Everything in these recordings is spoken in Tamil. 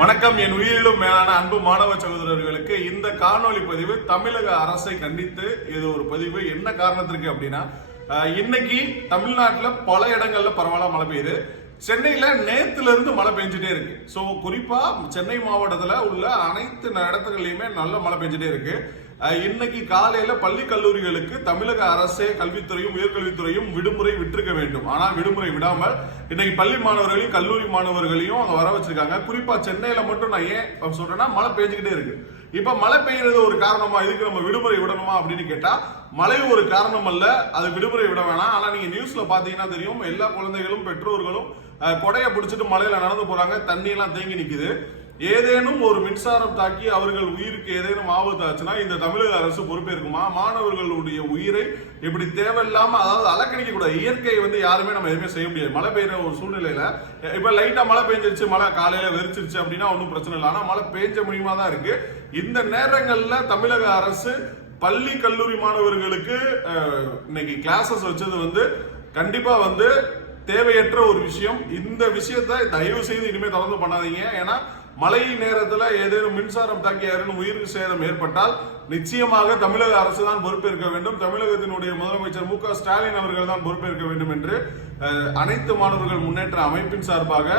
வணக்கம். என் உயிரிலும் மேலான அன்பு மாணவ சகோதரர்களுக்கு இந்த காணொளி பதிவு தமிழக அரசை கண்டித்து இது ஒரு பதிவு. என்ன காரணத்திற்கு அப்படின்னா இன்னைக்கு தமிழ்நாட்டில் பல இடங்கள்ல பரவாயில்ல மழை பெய்யுது. சென்னையில நேத்துல இருந்து மழை பெஞ்சிட்டே இருக்கு. சோ குறிப்பா சென்னை மாவட்டத்துல உள்ள அனைத்து இடத்துலயுமே நல்ல மழை பெஞ்சிட்டே இருக்கு. இன்னைக்கு காலையில பள்ளி கல்லூரிகளுக்கு தமிழக அரசே கல்வித்துறையும் உயர்கல்வித்துறையும் விடுமுறை விட்டிருக்க வேண்டும். ஆனா விடுமுறை விடாமல் இன்னைக்கு பள்ளி மாணவர்களையும் கல்லூரி மாணவர்களையும் அங்க வர வச்சிருக்காங்க. குறிப்பா சென்னையில மட்டும் நான் ஏன் சொல்றேன்னா மழை பெஞ்சுக்கிட்டே இருக்கு. இப்ப மழை பெய்யறது ஒரு காரணமா? இதுக்கு நம்ம விடுமுறை விடணுமா அப்படின்னு கேட்டா மழை ஒரு காரணம் அல்ல. அது விடுமுறை விட வேணாம். ஆனா நீங்க நியூஸ்ல பாத்தீங்கன்னா தெரியும் எல்லா குழந்தைகளும் பெற்றோர்களும் கொடையை பிடிச்சிட்டு மலையில நடந்து போறாங்க. தண்ணி எல்லாம் தேங்கி நிக்குது. ஏதேனும் ஒரு மின்சாரம் தாக்கி அவர்கள் உயிருக்கு ஏதேனும் ஆபத்து ஆச்சுன்னா இந்த தமிழக அரசு பொறுப்பேற்குமா? மாணவர்களுடைய உயிரை இப்படி தேவையில்லாம அதாவது அலக்கணிக்க கூடாது. இயற்கையை வந்து யாருமே நம்ம எதுவுமே செய்ய முடியாது. மழை பெய்யுற ஒரு சூழ்நிலையில இப்ப லைட்டா மழை பெஞ்சிருச்சு மழை காலையில வெறிச்சிருச்சு அப்படின்னா ஒன்றும் பிரச்சனை இல்லை. ஆனா மழை பெஞ்ச முடியுமா தான் இருக்கு. இந்த நேரங்கள்ல தமிழக அரசு பள்ளி கல்லூரி மாணவர்களுக்கு இன்னைக்கு கிளாஸஸ் வச்சது வந்து கண்டிப்பா வந்து தேவையற்ற ஒரு விஷயம். இந்த விஷயத்தை தயவு செய்து இனிமே தொடர்ந்து பண்ணாதீங்க. ஏன்னா மழை நேரத்தில் ஏதேனும் மின்சாரம் தாக்கி யாரும் உயிருக்கு சேதம் ஏற்பட்டால் நிச்சயமாக தமிழக அரசு தான் பொறுப்பேற்க வேண்டும். தமிழகத்தினுடைய முதலமைச்சர் மு க ஸ்டாலின் அவர்கள் தான் பொறுப்பேற்க வேண்டும் என்று அனைத்து மாணவர்கள் முன்னேற்ற அமைப்பின் சார்பாக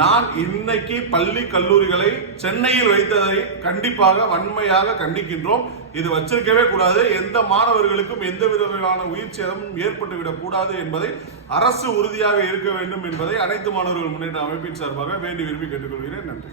நான் இன்னைக்கு பள்ளி கல்லூரிகளை சென்னையில் வைத்ததை கண்டிப்பாக வன்மையாக கண்டிக்கின்றோம். இது வச்சிருக்கவே கூடாது. எந்த மாணவர்களுக்கும் எந்த விதமான உயிர் சேதமும் ஏற்பட்டுவிடக் கூடாது என்பதை அரசு உறுதியாக இருக்க வேண்டும் என்பதை அனைத்து மாணவர்கள் முன்னேற்ற அமைப்பின் சார்பாக வேண்டி விரும்பி கேட்டுக்கொள்கிறேன். நன்றி.